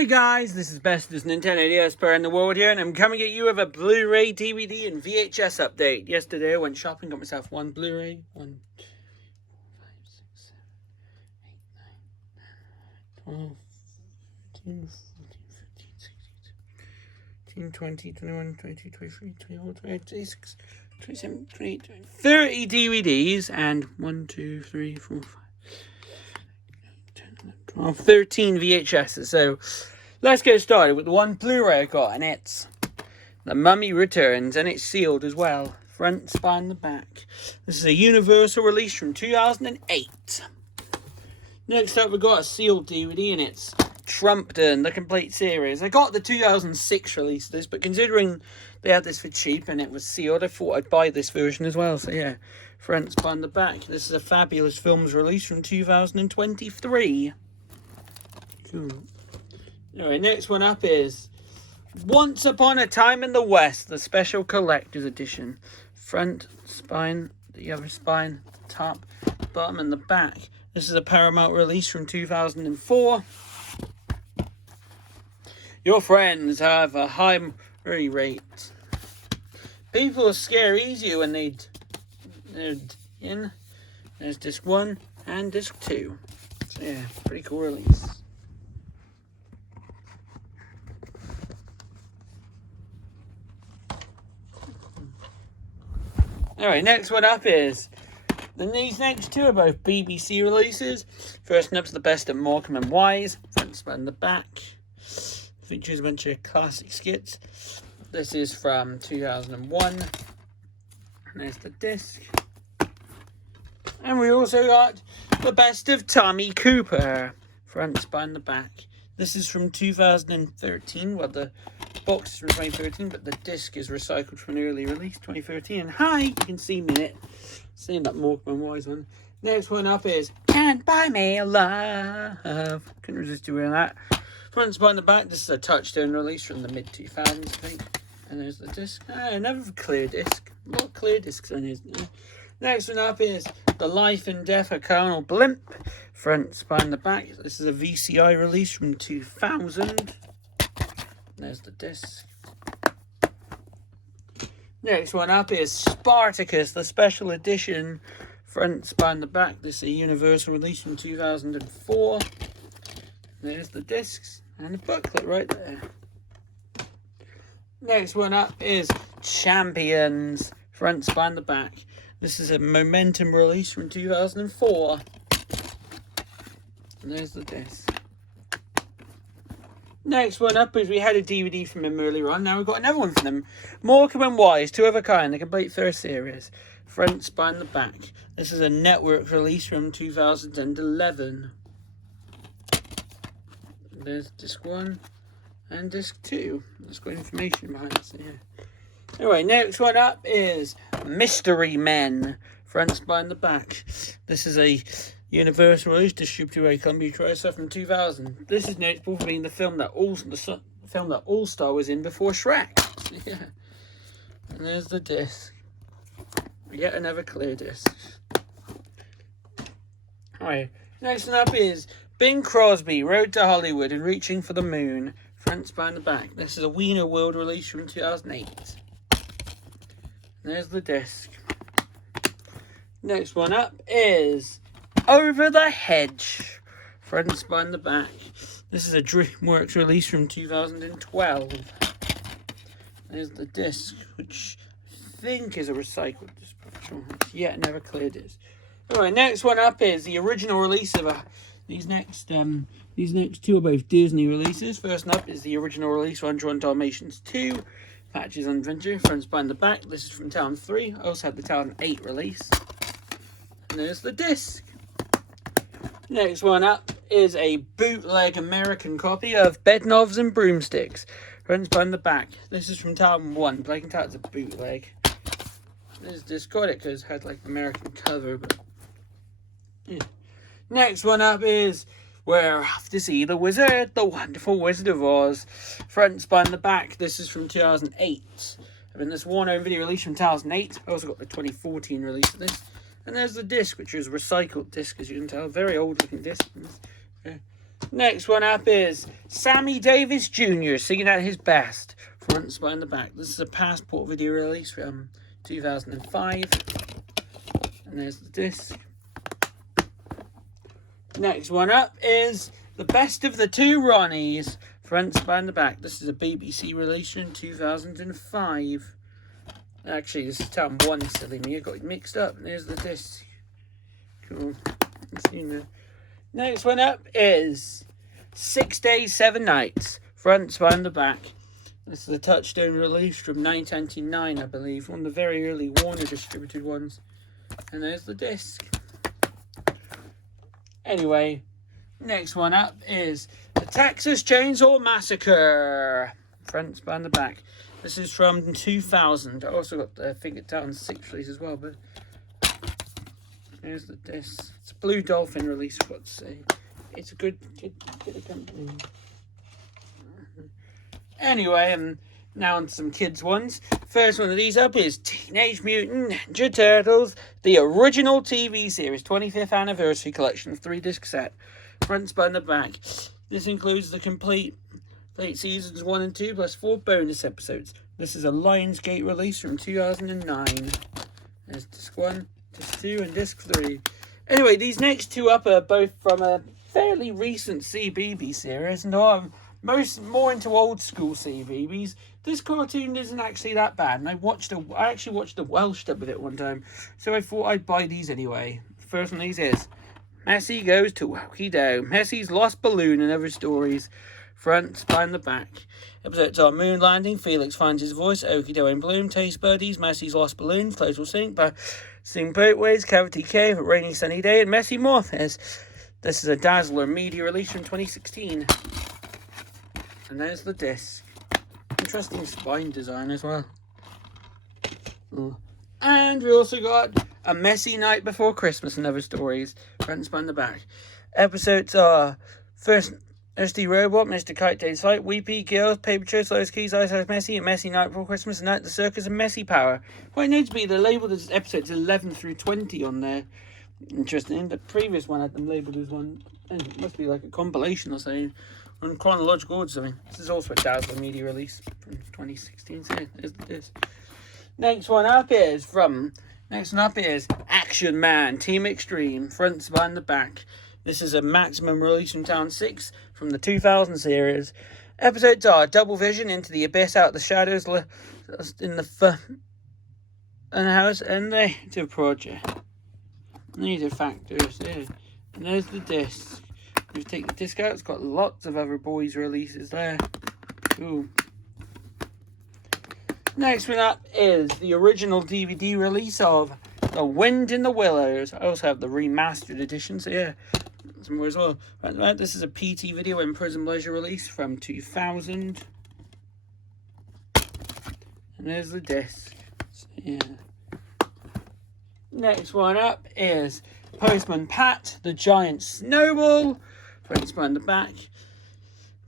Hi guys, this is bestest Nintendo DS player in the world here, and I'm coming at you with a Blu Ray, DVD, and VHS update. Yesterday I went shopping, got myself one Blu Ray, 1, 2, 5, 6, 7, 8, 9, 10, 11, 12, 13, 14, 15, 16, 17, 20, 21, 22, 23, 24, 25, 26, 27, 28, 30 DVDs, and 1, 2, 3, 4, 5. 13 VHSs. So let's get started with the one Blu-ray I got, and it's The Mummy Returns, and it's sealed as well, front, spine, the back. This is a universal release from 2008. Next up, we've got a sealed DVD, and it's Trumpton, the complete series. I got the 2006 release of this, but considering they had this for cheap and it was sealed, I thought I'd buy this version as well. So yeah, front, spine, the back. This is a Fabulous Films release from 2023. Cool. Alright, next one up is Once Upon a Time in the West, the special collector's edition. Front, spine, the other spine, top, bottom, and the back. This is a Paramount release from 2004. Your friends have a high memory rate. People scare easier when they're in. There's disc 1 and disc 2. So yeah, pretty cool release. Alright, next one up is these next two are both BBC releases. First up's The Best of Morecambe and Wise, front, spine, the back. Features a bunch of classic skits. This is from 2001. There's the disc. And we also got The Best of Tommy Cooper, front, spine, the back. This is from 2013. Well, the box is from 2013, but the disc is recycled from an early release, 2013. And hi, you can see me in it. Seeing that Morecambe and Wise one. Next one up is Can't Buy Me a Love. Couldn't resist doing that. Front, spine, the back. This is a Touchstone release from the mid-2000s, I think. And there's the disc. Another clear disc. A lot of clear discs on his. Next one up is The Life and Death of Colonel Blimp. Front, spine, the back. This is a VCI release from 2000. There's the disc. Next one up is Spartacus, the special edition. Front, spine, the back. This is a universal release from 2004. There's the discs and the booklet right there. Next one up is Champions, front, spine, the back. This is a Momentum release from 2004. And there's the disc. Next one up is we had a DVD from them earlier on. Now we've got another one from them. Morecambe and Wise, Two of a Kind, the complete first series. Front, spine, the back. This is a network release from 2011. There's disc 1 and disc 2. There's got information behind it, so yeah. Anyway, next one up is Mystery Men, front, spine, the back. This is a universal release distributed by Columbia TriStar from 2000. This is notable for being the film that All-Star was in before Shrek. So, yeah. And there's the disc. Yet another clear disc. Alright, next one up is Bing Crosby, Road to Hollywood and Reaching for the Moon, front, spine, the back. This is a Wiener World release from 2008. There's the disc. Next one up is Over the Hedge, front, spine, the back. This is a DreamWorks release from 2012. There's the disc, which I think is a recycled disc. Yeah, never cleared it. Alright, next one up is the original release of these next two are both Disney releases. First up is the original release of Undrawn Dalmatians 2, Patches on Adventure, front, spine, the back. This is from 2003. I also had the 2008 release. And there's the disc. Next one up is a bootleg American copy of Bedknobs and Broomsticks, front, spine, the back. This is from 2001, but I can tell it's a bootleg. This disc got it because it had like American cover, but yeah. Next one up is We're Off to See the Wizard, the Wonderful Wizard of Oz, front, spine, the back. This is from 2008. I mean, this Warner video release from 2008. I also got the 2014 release of this. And there's the disc, which is a recycled disc, as you can tell. Very old looking disc. Yeah. Next one up is Sammy Davis Jr. singing at his best. Front, spine, the back. This is a Passport video release from 2005. And there's the disc. Next one up is The Best of the Two Ronnies. Front, spine, the back. This is a BBC release from 2005. Actually, this is time 1, silly me. I got it mixed up. There's the disc. Cool. Next one up is 6 Days, 7 Nights. Front, spine, the back. This is a Touchstone release from 1999, I believe. One of the very early Warner distributed ones. And there's the disc. Anyway, next one up is The Texas Chainsaw Massacre. Front, spine, the back. This is from 2000. I also got the Figure Town 6 release as well, but there's the disc. It's a Blue Dolphin release, I've got to say. It's a good company. Anyway, now on some kids' ones. First one of these up is Teenage Mutant Ninja Turtles, the original TV series, 25th anniversary collection, 3-disc set. Front, spine, the back. This includes the complete seasons 1 and 2 plus 4 bonus episodes. This is a Lionsgate release from 2009. There's disc 1, disc 2, and disc 3. Anyway, these next two up are both from a fairly recent CBeebies series, and I'm more into old school CBeebies. This cartoon isn't actually that bad, and I actually watched the Welsh dub of it one time, so I thought I'd buy these anyway. First one of these is Messi Goes to Wokey Dow, Messi's Lost Balloon and Other Stories. Front, spine, the back. Episodes are Moon Landing, Felix Finds His Voice, Okie Dough and Bloom, Taste Buddies, Messi's Lost Balloon, Floats Will Sink, Sing Boatways, Cavity Cave, A Rainy Sunny Day, and Messi Morphes. This is a Dazzler media release from 2016. And there's the disc. Interesting spine design as well. And we also got A Messy Night Before Christmas and Other Stories. Front, spine, the back. Episodes are first SD Robot, Mr. Kite Day's Fight, Weepy, Girls, Paper Chase, Lois Keys, Ice Ice Messy, A Messy Night Before Christmas, and Night at the Circus, and Messy Power. Well, it needs to be, they're labelled as episodes 11 through 20 on there. Interesting. The previous one had them labelled as one. It must be like a compilation or something. On chronological order or something. This is also a Dazzler media release from 2016. So there's this. Next one up is Action Man Team Extreme. Front, spine, the back. This is a maximum release from Town 6 from the 2000 series. Episodes are Double Vision, Into the Abyss, Out the Shadows, in the House, and the Native Project. Native Factors, yeah. And there's the disc. If you take the disc out, it's got lots of other boys' releases there. Ooh. Next one up is the original DVD release of The Wind in the Willows. I also have the remastered edition, so yeah. Some more as well. Right, this is a PT Video and Prism Leisure release from 2000. And there's the disc. So, yeah. Next one up is Postman Pat, the Giant Snowball. Front, spine, the back.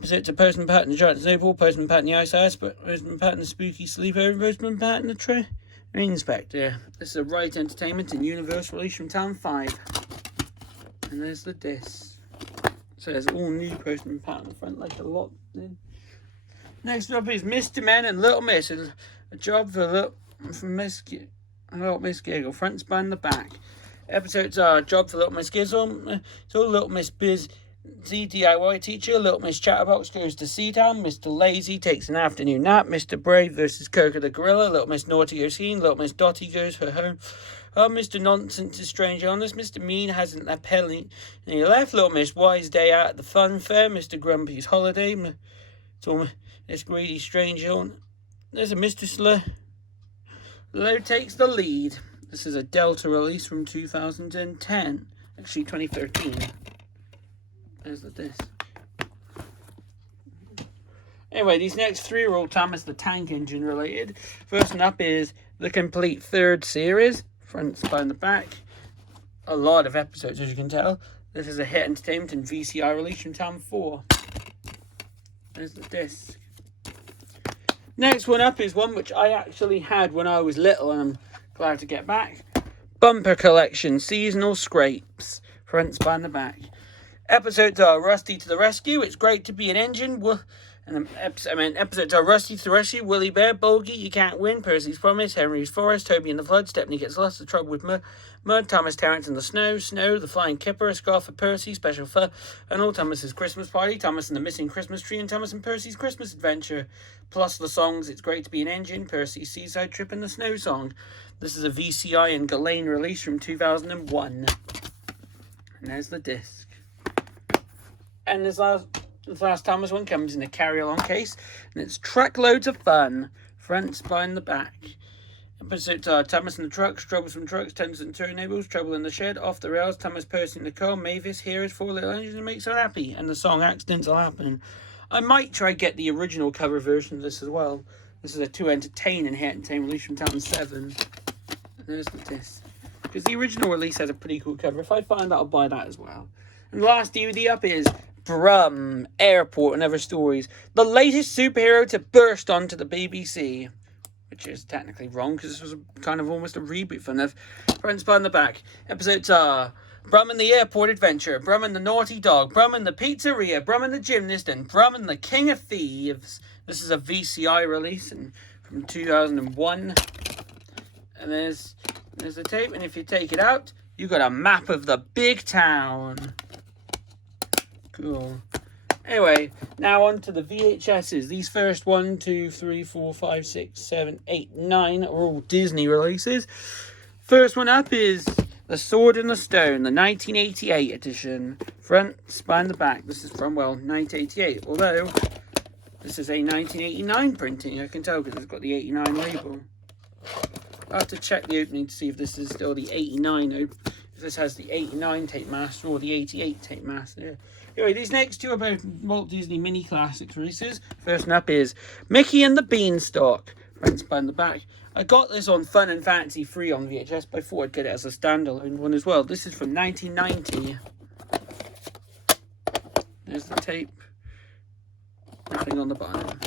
It's a Postman Pat and the Giant Snowball, Postman Pat and the Ice House, Postman Pat and the Spooky Sleepover, Postman Pat and the Train Inspector. This is a Right Entertainment and Universal release from Town 5. And there's the disc. So there's all new Postman Pat on the front, like a lot. Next up is Mr. Men and Little Miss. A job for Miss Giggle. Front, spine, the back. Episodes are Job for Little Miss Gizzle. So Little Miss Biz DIY Teacher. Little Miss Chatterbox goes to Seatown. Mr. Lazy takes an afternoon nap. Mr. Brave versus Coco the Gorilla. Little Miss Naughty goes skiing. Little Miss Dotty goes her home. Mr. Nonsense is strange honest. Mr. Mean hasn't a penny left. Little Miss Wise Day out at the fun fair. Mr. Grumpy's holiday. Miss Greedy Strange on. There's a Mr. Slow takes the lead. This is a Delta release from 2010. Actually, 2013. There's the disc. Anyway, these next three are all Thomas the Tank Engine related. First one up is the complete third series. Front, spine, the back. A lot of episodes, as you can tell. This is a Hit Entertainment and VCI release from Town 4. There's the disc. Next one up is one which I actually had when I was little, and I'm glad to get back. Bumper Collection, Seasonal Scrapes. Front, spine, the back. Episodes are Rusty to the Rescue, It's Great to Be an Engine, episodes are Rusty to the Rescue, Willie Bear, Bogey, You Can't Win, Percy's Promise, Henry's Forest, Toby and the Flood, Stepney Gets Lost, The Trouble with Mud, Thomas Terrence and the Snow, The Flying Kipper, A Scar for Percy, Special Fur, and All Thomas's Christmas Party, Thomas and the Missing Christmas Tree, and Thomas and Percy's Christmas Adventure, plus the songs It's Great to Be an Engine, Percy's Seaside Trip, and the Snow Song. This is a VCI and Ghislaine release from 2001. And there's the disc. And this last Thomas one comes in a carry-along case, and it's Truckloads of Fun, front, spine, the back. Episodes are Thomas and the Trucks, Troubles from Trucks, Tenders and Turnables, Trouble in the Shed, Off the Rails, Thomas, Percy in the Car, Mavis, Heroes, Four Little Engines, and Makes Her Happy, and the song Accidents Will Happen. I might try get the original cover version of this as well. This is a Too Entertaining Hit and Tame release from 2007. And there's the disc. Because the original release has a pretty cool cover. If I find that, I'll buy that as well. And the last DVD up is Brum, Airport and Other Stories. The latest superhero to burst onto the BBC. Which is technically wrong, because this was kind of almost a reboot from the front spine the back. Episodes are Brum and the Airport Adventure, Brum and the Naughty Dog, Brum and the Pizzeria, Brum and the Gymnast, and Brum and the King of Thieves. This is a VCI release from 2001. And there's the tape, and if you take it out, you got a map of the big town. Cool. Anyway, now on to the VHSs. These first 1, 2, 3, 4, 5, 6, 7, 8, 9 are all Disney releases. First one up is The Sword and the Stone, the 1988 edition. Front, spine, the back. This is from, 1988. Although, this is a 1989 printing. I can tell because it's got the 89 label. I'll have to check the opening to see if this is still the 89 if this has the 89 tape master or the 88 tape master. Anyway, these next two are both Walt Disney mini classics releases. First one up is Mickey and the Beanstalk. Front spine the back. I got this on Fun and Fancy free on VHS, but I thought I'd get it as a standalone one as well. This is from 1990. There's the tape. Nothing on the bottom.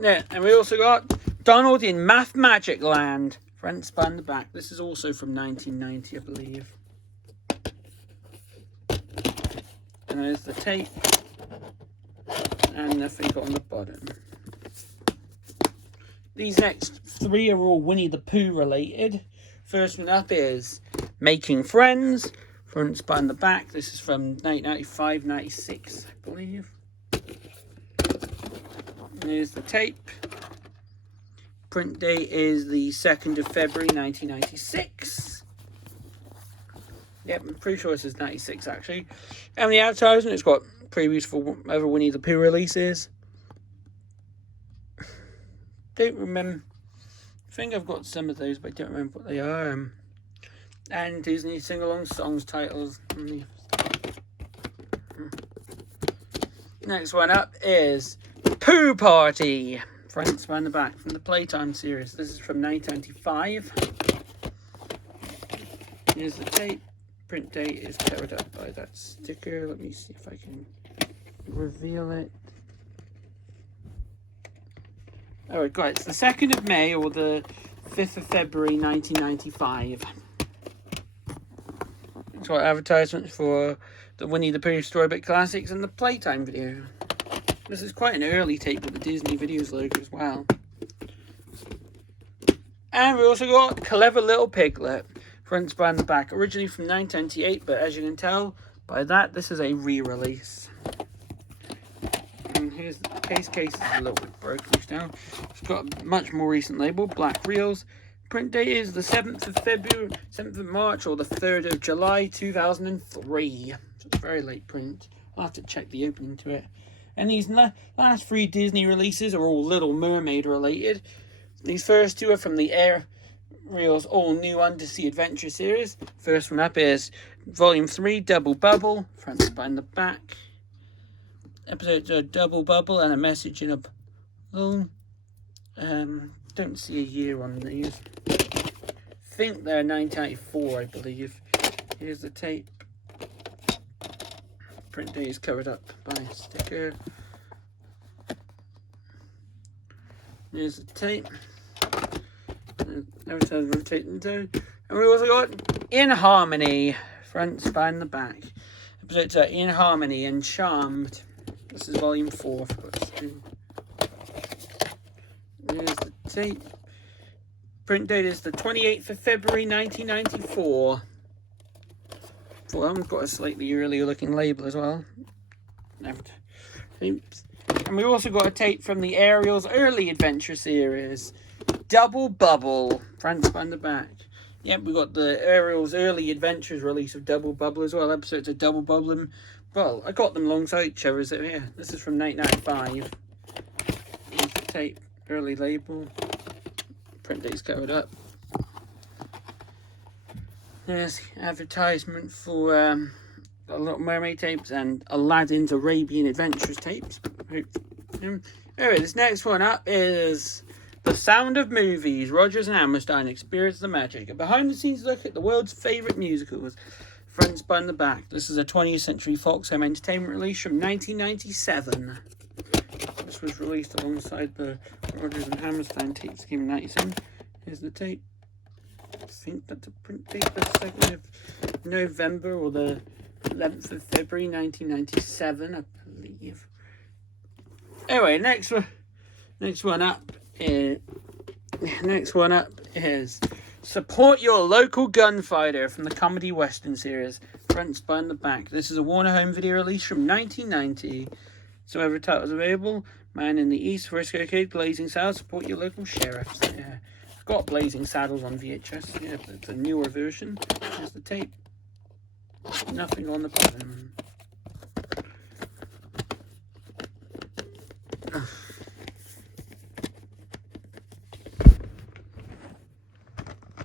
Yeah, and we also got Donald in Math Magic Land. Front spine the back. This is also from 1990, I believe. And there's the tape. And nothing on the bottom. These next three are all Winnie the Pooh related. First one up is Making Friends. Front spine the back. This is from 1995, 96, I believe. There's the tape. Print date is the 2nd of February 1996. Yep, I'm pretty sure this is 96 actually. And the advertisement, it's got previews for other Winnie the Pooh releases. Don't remember. I think I've got some of those, but I don't remember what they are. And Disney sing-along songs titles. Next one up is Pooh Party. Front spine the back from the Playtime series. This is from 1995. Here's the tape. Print date is covered up by that sticker. Let me see if I can reveal it. Oh, got it. It's the 2nd of May or the 5th of February 1995. It's got advertisements for the Winnie the Pooh Storybook Classics and the Playtime video. This is quite an early tape with the Disney Videos logo as well. And we also got Clever Little Piglet. Front spine the back. Originally from 1928, but as you can tell by that, this is a re-release. And here's the case. Case is a little bit broken now. It's got a much more recent label, Black Reels. Print date is the 7th of February, 7th of March, or the 3rd of July, 2003. So it's a very late print. I'll have to check the opening to it. And these last three Disney releases are all Little Mermaid related. These first two are from the Ariel's All New Undersea Adventure series. First one up is Volume 3, Double Bubble. Front spine the back. Episodes are Double Bubble and a message in a balloon. Don't see a year on these. I think they're 1994, I believe. Here's the tape. Print date is covered up by a sticker. Here's the tape. Every time rotating down. And we also got In Harmony. front, spine, and the back. Episodes are In Harmony and Charmed. This is volume 4. There's the tape. Print date is the 28th of February 1994. Well, I've got a slightly earlier looking label as well. And we also got a tape from the Ariel's Early Adventure series. Double Bubble. Front, spine, the back. Yep, we got the Ariel's Early Adventures release of Double Bubble as well. Episodes of Double Bubble. And, well, I got them alongside each other. So, yeah, this is from 1995. Here's the tape. Early label. Print date's covered up. There's the advertisement for Little Mermaid tapes and Aladdin's Arabian Adventures tapes. Anyway, this next one up is The Sound of Movies. Rodgers and Hammerstein experience the magic. A behind-the-scenes look at the world's favourite musicals. Front, spine, the back. This is a 20th Century Fox Home Entertainment release from 1997. This was released alongside the Rodgers and Hammerstein tapes came in 97. Here's the tape. I think that's a print date, the 2nd of November or the 11th of February 1997, I believe. Anyway, next one up is Support Your Local Gunfighter from the Comedy Western series. Front, spine, the back. This is a Warner Home Video release from 1990. Some other titles available. Man in the East, Frisco Kid, Blazing Saddles, Support Your Local Sheriffs. Yeah. I've got Blazing Saddles on VHS. Yeah, but it's a newer version. Here's the tape. Nothing on the bottom.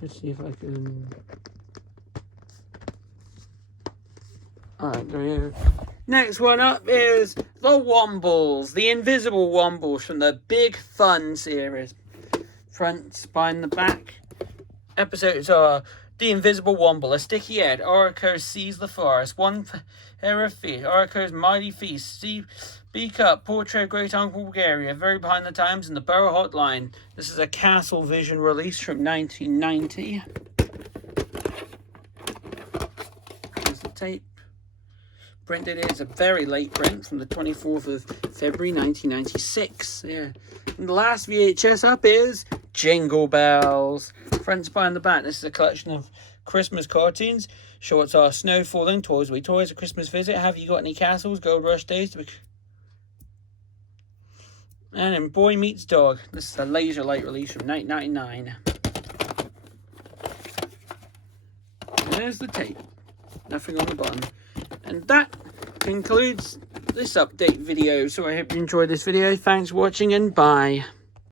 Let's see if I can... Alright, there we go. Next one up is The Wombles, the Invisible Wombles from the Big Fun series. Front, spine, the back. Episodes are The Invisible Womble, A Sticky Head, Oracle Sees the Forest, One Pair of Feet, Oracle's Mighty Feast, Speak Up, Portrait of Great Uncle Bulgaria, Very Behind the Times, and The Borough Hotline. This is a Castle Vision release from 1990. Here's the tape. Print it is a very late print from the 24th of February 1996. Yeah. And the last VHS up is Jingle Bells. Front, spine, the back. This is a collection of Christmas cartoons. Shorts are Snow Falling, Toys We Toys, A Christmas Visit, Have You Got Any Castles, Gold Rush Days. And then Boy Meets Dog. This is a laser light release from 1999. And there's the tape. Nothing on the bottom. And that concludes this update video. So I hope you enjoyed this video. Thanks for watching and bye.